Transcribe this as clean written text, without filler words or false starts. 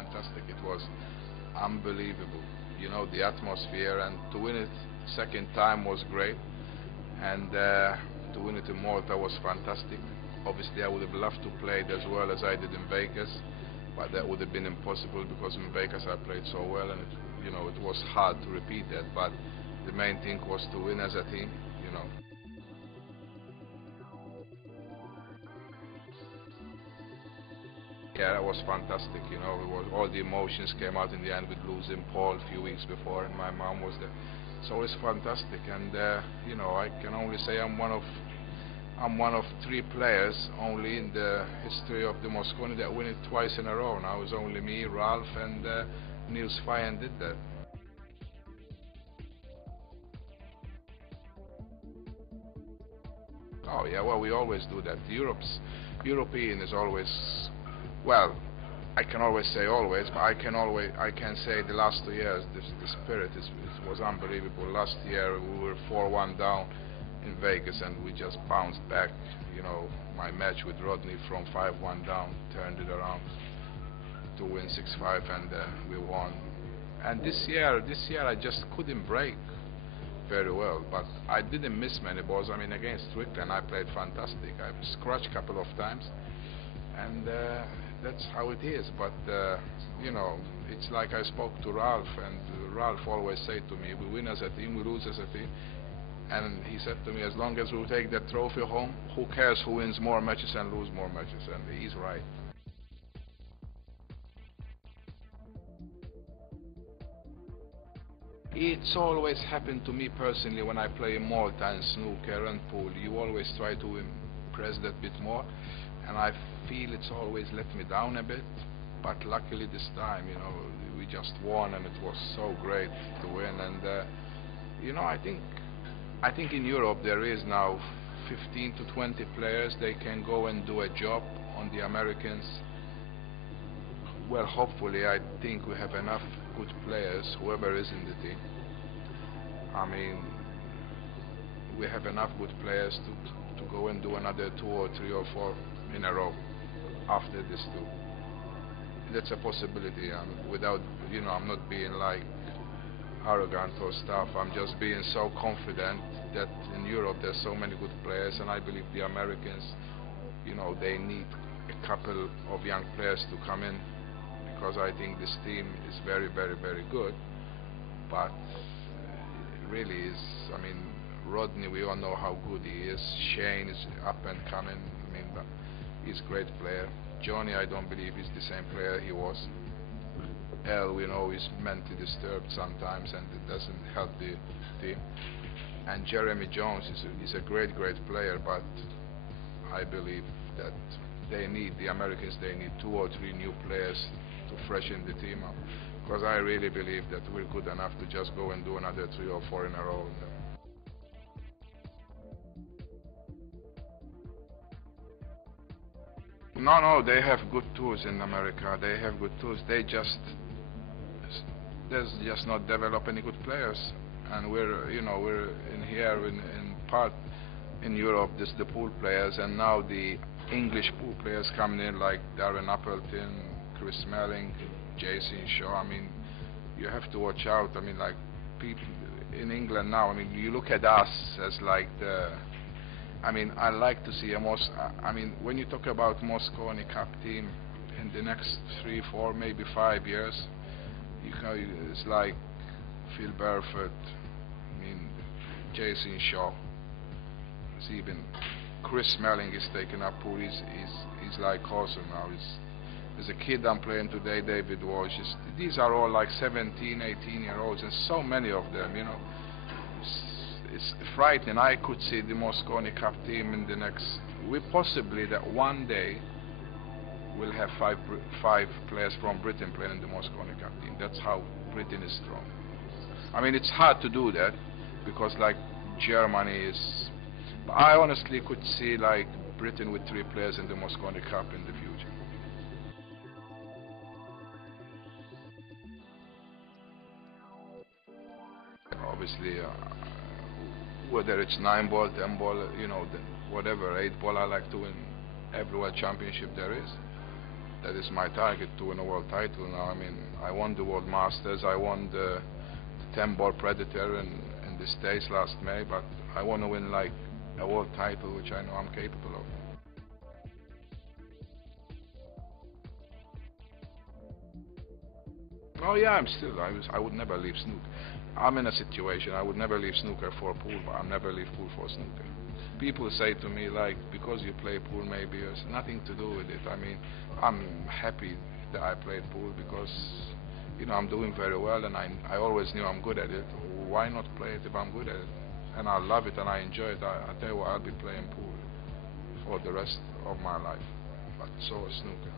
fantastic. It was unbelievable. You know, the atmosphere, and to win it second time was great, and to win it in Malta was fantastic. Obviously, I would have loved to play it as well as I did in Vegas, but that would have been impossible because in Vegas I played so well, and you know, it was hard to repeat that. But the main thing was to win as a team, you know. Yeah, that was fantastic. You know, it was, all the emotions came out in the end with losing Paul a few weeks before, and my mom was there. So it's fantastic, and you know, I can only say I'm one of three players only in the history of the Mosconi that win it twice in a row. Now it's only me, Ralph, and Niels Fayen did that. Oh yeah, well we always do that. European is always, well, I can always say always, but I can say the last 2 years the spirit was unbelievable. Last year we were 4-1 down in Vegas and we just bounced back. You know, my match with Rodney from 5-1 down turned it around to win 6-5, and we won. And this year I just couldn't break very well, but I didn't miss many balls. I mean, against Strickland I played fantastic. I scratched a couple of times, and that's how it is. But you know, it's like I spoke to Ralph, and Ralph always said to me, we win as a team, we lose as a team. And he said to me, as long as we take that trophy home, who cares who wins more matches and lose more matches? And he's right. It's always happened to me personally when I play Malta and snooker and pool. You always try to impress that bit more, and I feel it's always let me down a bit. But luckily this time, you know, we just won, and it was so great to win. And you know, I think in Europe there is now 15 to 20 players. They can go and do a job on the Americans. Well, hopefully, I think we have enough good players, whoever is in the team. I mean, we have enough good players to go and do another 2 or 3 or 4 in a row after this two. That's a possibility, and without, you know, I'm not being like arrogant or stuff. I'm just being so confident that in Europe there's so many good players, and I believe the Americans, you know, they need a couple of young players to come in, because I think this team is very, very, very good. But really is, I mean, Rodney, we all know how good he is. Shane is up and coming. I mean, but he's a great player. Johnny, I don't believe he's the same player he was. El, we know, is mentally disturbed sometimes, and it doesn't help the team. And Jeremy Jones is a great, great player, but I believe that the Americans, they need 2 or 3 new players to freshen the team up, because I really believe that we're good enough to just go and do another 3 or 4 in a row. No, no, they have good tours in America. They have good tours. There's just not develop any good players, and we're in here in part in Europe. This the pool players, and now the English pool players coming in like Darren Appleton, Chris Smelling, Jason Shaw. I mean, you have to watch out. I mean, like people in England now. I mean, you look at us as like the. I mean, I like to see I mean, when you talk about Mosconi Cup team in the next 3, 4, maybe 5 years, you know, it's like Phil Burford. I mean, Jason Shaw. It's even Chris Smelling is taking up pool. He's like awesome now. There's a kid I'm playing today, David Walsh. These are all like 17, 18-year-olds, and so many of them, you know. It's frightening. I could see the Mosconi Cup team in the next. We possibly that one day we'll have five players from Britain playing in the Mosconi Cup team. That's how Britain is strong. I mean, it's hard to do that because like Germany is. But I honestly could see like Britain with 3 players in the Mosconi Cup in the future. Obviously, whether it's 9 ball, 10 ball, you know, whatever, 8 ball, I like to win every world championship there is. That is my target, to win a world title now. I mean, I won the World Masters, I won the 10-ball Predator in the States last May, but I want to win like a world title, which I know I'm capable of. Oh yeah, I would never leave snooker. I'm in a situation, I would never leave snooker for pool, but I'll never leave pool for snooker. People say to me, like, because you play pool, maybe it's nothing to do with it. I mean, I'm happy that I played pool because, I'm doing very well, and I always knew I'm good at it. Why not play it if I'm good at it? And I love it and I enjoy it. I tell you what, I'll be playing pool for the rest of my life. But so is snooker.